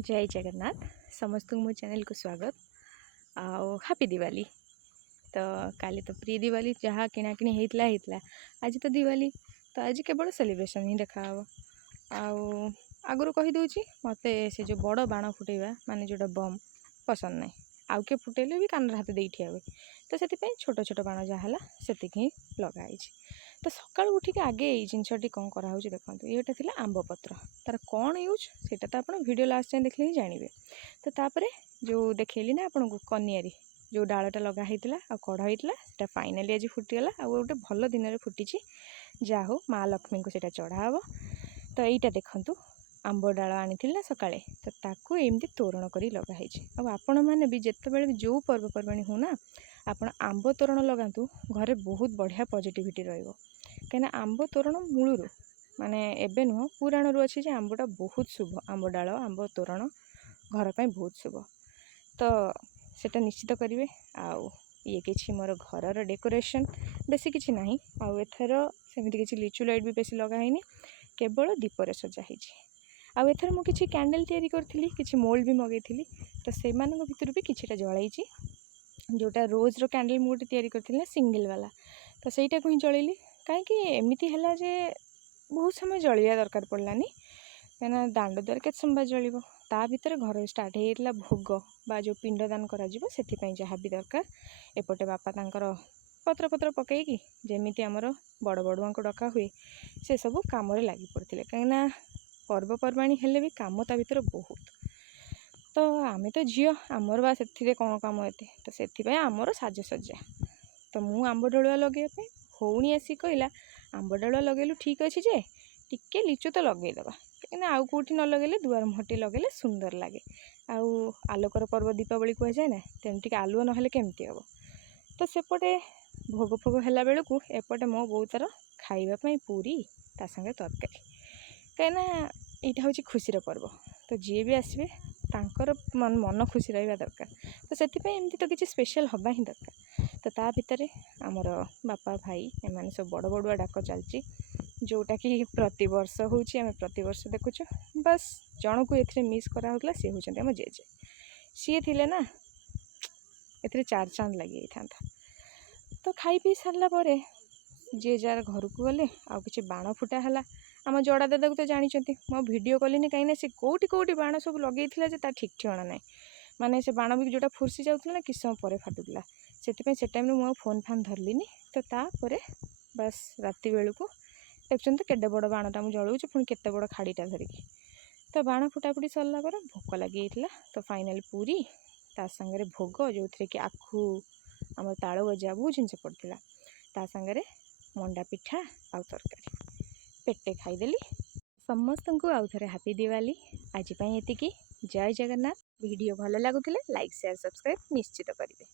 जय जगन्नाथ समस्त मो चैनल को स्वागत आउ हैप्पी दिवाली। तो काली तो प्री दिवाली जहाँ किणाकिणी होता आज तो दिवाली तो आज केवल सेलिब्रेशन ही देखा आउ आगुरी कहीदे मत से जो बड़ बाण फुटेवा माने जोटा बम पसंद ना आउ के फुटेले भी कान हाथ दे ठिया हुए तो से छोट छोट बाण जहाँ से ही लगाई। तो सका उठिक आगे ये जिनसटी कौन कराऊँ देखो ये थी आंब पत्र तार कौन यूज से आप वीडियो लास्ट टाइम देखले ही जानवे। तो तापर जो देखली ना आपन को कनियारी जो डालटा लगाई आ कढ़ होता फाइनाली आज फुटीगला आ गोटे भल दिन में फुटी जा हो माँ लक्ष्मी को चढ़ा हे। तो यहीटा देखूँ आंब डाल आनी ना सकाଳେ तो ताकू एमती तोरण कर लगाई। आपण मैंने भी जिते भी जो पर्वपर्वाणी हो ना आपण आंब तोरण लगातु घरे बहुत बढ़िया पॉजिटिविटी रहिबो। कहीं आंब तोरण मूलर माने एबे नुह पुराण रू अच्छी आंबटा बहुत शुभ आंब डाल आंब तोरण घर पर बहुत शुभ। तो सेटा निश्चित करेंगे। आउ ये किसी मोर घर डेकोरेशन बेसी किसी ना आउ एथर सेमती किसी लिचु लाइट भी बेसी लगाईनी केवल दीपर सजा आउ एथर मु किछि कैंडल तैयारी करथिली किछि मोल्ड भी मगैथिली। तो से भितर भी किछिटा जळाइछि जोटा रोज रो कैंडल मु गोटे तैयारी करथिली ना सिंगल वाला तो सेटा को ही जळैली कहीं एमती है जे बहुत समय जलिया दरकार पड़लानी कहीं दांड द्वार के समय जलिब ता भीतर घर स्टार्ट होता भोग बा जो पिंडदान करा जहाँ भी दरकार एपटे बापा तांकर पत्र पत्र पकईकी जमीती आमर बड़ बड़ुआ को डका हुए से सब कम लगी पड़ते कहीं पर्वपर्वाणी हेले भी कम ता भीतर बहुत। तो आम तो झील आमर बा से कौन कम एते तो से आमर साजसज्जा तो मु आंब डलुआ लगे भौणी आसी कहला आंब डालुआ लगेलु ठीक अच्छे जे टिके लिचु तो लगेदबा कहीं आउ कौटी न लगेले दुआर मुहटी लगेले सुंदर लगे। आउ आलोकर पर्व दीपावली कह जाए ना तेमती आलुआ ना केमती हम। तो सेपटे भोग फोग है बेलू एपटे मो बो तार खावाई पूरी ता संगे तरकारी कहीं यहाँ हूँ खुशी पर्व तो जी भी आसवे तांकर मन खुशी रहा दरकार। तो से तो किसी स्पेशल हवा ही दरकार। तो ता भितर आमर बापा भाई एम सब बड़ बड़ुआ डाक चलती जोटा कि प्रति वर्ष हूँ आम प्रति वर्ष देखुचु बस जन को ए मिस कराला सी हूँ आम जेजे सी थे ना ए चार चांद लगी था। तो खाई पी सारापर जी जार घर को गले आउ कि बाण फुटा है आम जड़ा दादा को तो जानते मो भिड कलिनी कहीं सी कौटी कौटी बाण सब लगे ठीक ठिकाना ना माने से बाण भी जोटा फुर्सी जाऊला ना कि समय पर फाटुला से टाइम मुझे फोन फान धरलिनी। तो तापर बस राति बेलू को देखते तो केडे बड़ बाणटा मुझे जलाऊँ पुणी केते बड़ खाड़ीटा धरिकी। तो बाण फुटाफुटी सरला पर भोक लगी तो फाइनाल पूरी ता संगे भोग जो थे कि आखु आम ताल गजा बहुत जिनस पड़ता ता संगे मंडा पिठा आउ तरकारी पेटे खाईदेली। समस्त को आउ थे हैप्पी दिवाली आज ये जय जगन्नाथ। वीडियो भल लगुले लाइक शेयर सब्सक्राइब निश्चित करेंगे।